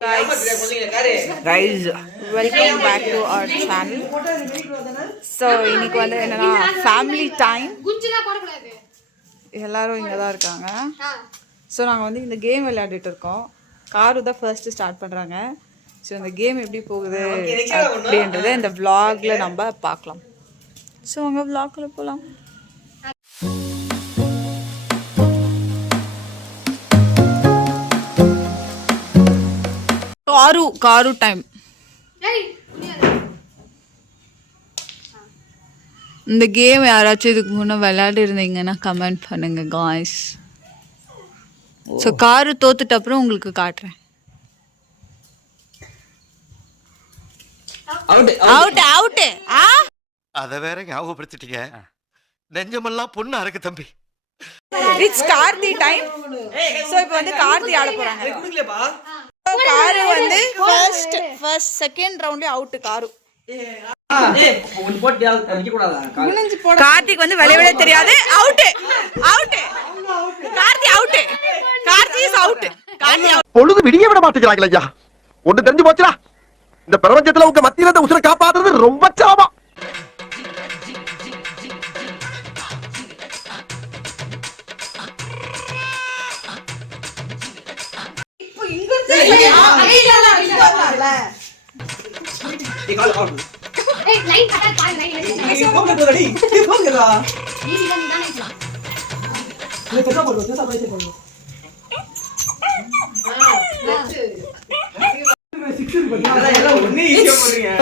guys welcome back to our channel. So இன்னைக்கு வந்து என்னன்னா family time. எல்லாரும் இங்க தான் இருக்காங்க. ஸோ நாங்கள் வந்து இந்த கேம் விளையாடிட்டு இருக்கோம். காரு தான் ஃபர்ஸ்ட் ஸ்டார்ட் பண்ணுறாங்க. ஸோ இந்த கேம் எப்படி போகுது அப்படின்றத இந்த vlogல நம்ம பார்க்கலாம். ஸோ உங்க vlogல போகலாம். Car time. இந்த கேம் யாராச்சும் இதுக்கு முன்னே விளையாடி இருந்தீங்கன்னா கமெண்ட் பண்ணுங்க காய்ஸ். ஸோ காரு தோத்துட்ட அப்புறம் உங்களுக்கு காட்டுறேன். அவுட்டு அத வேற ஞாபகப்படுத்திட்டீங்க. நெஞ்சமெல்லாம் பொண்ணு அறக்கு தம்பி. It's Karthi time. ஸோ இப்போ வந்து கார்த்தி ஆட போறாங்க. காரு வந்து ஃபர்ஸ்ட் செகண்ட் ரவுண்டே அவுட் காரு. கார்த்திக் வந்து விளையாட தெரியாது. Out Karthi out. Karthi is out. Karthi பொழுது விடிய விட மாட்டேங்கிறாங்களே ஐயா. ஒண்ணு தெரிஞ்சு போச்சுடா. இந்த பிரபஞ்சத்துல உங்க மத்தியில இந்த உசுரை காப்பாத்துறது ரொம்ப சிரமம்.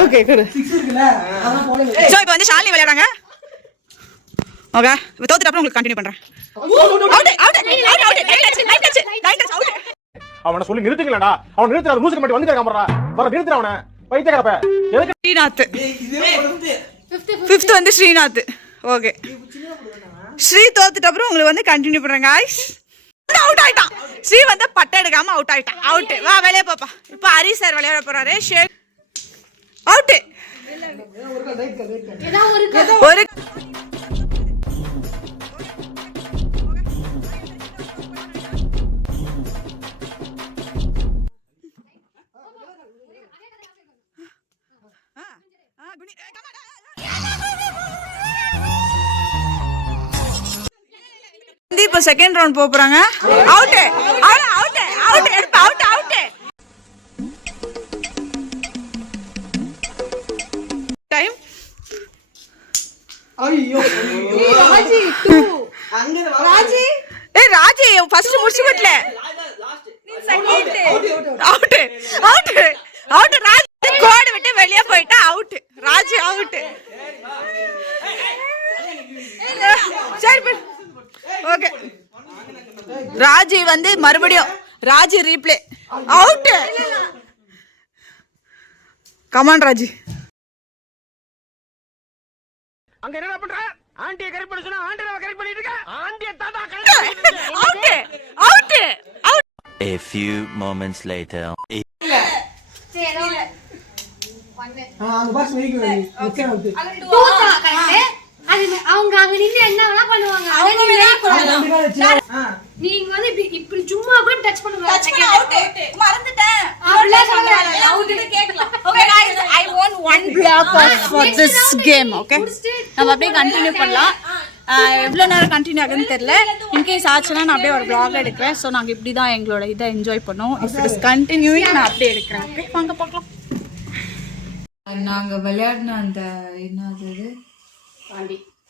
ஓகே குடு. சோ இப்போ வந்து ஷாலினி விளையாடுறாங்க. ஓகே இப்போ தோத்துட்ட அப்புறம் உங்களுக்கு கண்டினியூ பண்றேன். அவனை சொல்லி நிறுத்துங்களடா. அவன் நிறுத்துற மூசுக்கு மட்டும் வந்து கேட்க போறா. வர நிறுத்துற அவனை. பைத்தியக்காரப்ப. எதுக்கு ஸ்ரீநாத். 5th வந்து ஸ்ரீநாத். ஓகே. ஸ்ரீ தோத்துட்ட அப்புறம் உங்களுக்கு வந்து கண்டினியூ பண்றேன் गाइस. அவுட் ஆயிட்டான். ஸ்ரீ வந்து பட்டை எடுக்காம அவுட் ஆயிட்டான். அவுட். வா வெளிய போப்பா. இப்போ ஹரி சார் விளையாட போறாரு. ஷேக் அவுட். ஒரு இப்போ செகண்ட் ரவுண்ட் போறாங்க. அவுட் அவுட் அவுட் அவுட் எடுப்பா. Out out time. ஐயோ ராஜி 2 அங்க ராஜி. ஏய் ராஜி ஃபர்ஸ்ட் முடிச்சு விட்டல. நீ second. Out out out. Raji court விட்டு வெளிய போய்ட்டா. Out Raji out. சரி ஓகே. ராஜி வந்து மறுபடியும் Raji replay. Out. Come on Raji. அங்க என்ன பண்ற? ஆண்டியை கரெக்ட் பண்ண சொன்னா ஆண்டியை கரெக்ட் பண்ணிட்டு இருக்க. ஆண்டியை தாத்தா correct. Out out out. A few moments later. அந்த பாக்ஸ் வெயிட் பண்ணி ஓகே அவுட். தூத்தா கரெக்ட். அது அவங்க அங்க நின்னு என்ன வேணா பண்ணுவாங்க. நீங்க வந்து இப்படி சும்மா கூட டச் பண்ணுங்க. டச் பண்ண அவுட். மறந்துட்டேன். அப்படியே சொல்றாங்க. அவுட் கேக்கலாம். Okay guys I want one block for this game. Okay நம்ம அப்படியே கண்டினியூ பண்ணலாம். எவ்வளவு நேரம் கண்டினியூ ஆகுதுன்னு தெரியல. இன்கேஸ் ஆச்சுன்னா நான் அப்படியே ஒரு vlog எடுக்கிறேன். ஸோ நாங்கள் இப்படி தான் எங்களோட இதை என்ஜாய் பண்ணோம். இஃப் இட் இஸ் கண்டினியூயிங் நான் அப்படியே எடுக்கிறேன். ஓகே வாங்க பார்க்கலாம். நாங்கள் விளையாடின அந்த என்னது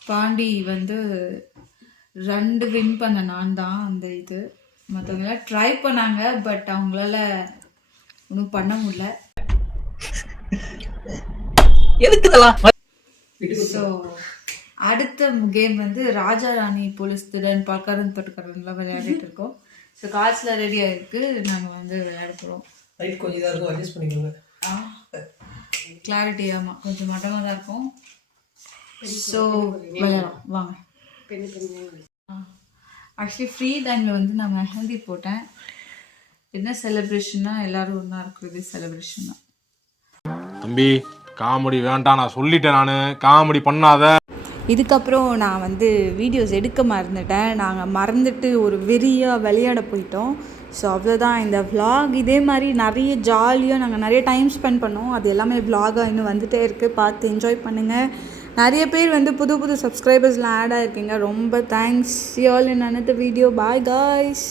பாண்டி வந்து 2 வின் பண்ண நான் தான். அந்த இது மற்றவங்களாம் ட்ரை பண்ணாங்க. பட் அவங்களால ஒன்றும் பண்ண முடியல. ஸோ அடுத்த கேம் வந்து ராஜா ராணி போலீஸ் திருடன் பல்கரன் தொட்டுக்கரன்லாம் விளையாடிட்டு இருக்கோம். ஸோ கார்ட்ஸில் ரெடியாக இருக்குது. நாங்கள் வந்து விளையாட போகிறோம். ரைட் கொஞ்சம் இதாக இருக்கும். அட்ஜஸ்ட் பண்ணிக்கோங்க. கிளாரிட்டி ஆமாம் கொஞ்சம் மட்டமாக தான் இருக்கும். ஸோ விளையாடலாம் வாங்க. ஆக்சுவலி ஃப்ரீ டைமில் வந்து நான் மெஹந்தி போட்டேன். என்ன செலிப்ரேஷன்னா எல்லோரும் ஒன்றா இருக்கிறது செலிப்ரேஷன் தான். தம்பி காமெடி வேண்டாம் நான் சொல்லிட்டேன். நான் காமெடி பண்ணாத. இதுக்கப்புறம் நான் வந்து வீடியோஸ் எடுக்க மறந்துட்டேன். நாங்கள் மறந்துட்டு ஒரு வெறியாக விளையாட போயிட்டோம். ஸோ அவ்வளோதான் இந்த vlog. இதே மாதிரி நிறைய ஜாலியாக நாங்கள் நிறைய டைம் ஸ்பெண்ட் பண்ணோம். அது எல்லாமே vlog-ஆக இன்னும் வந்துகிட்டே இருக்குது. பார்த்து என்ஜாய் பண்ணுங்கள். நிறைய பேர் வந்து புது புது சப்ஸ்கிரைபர்ஸ்லாம் ஆட் ஆகிருக்கீங்க. ரொம்ப thanks. See you all in another video. Bye guys.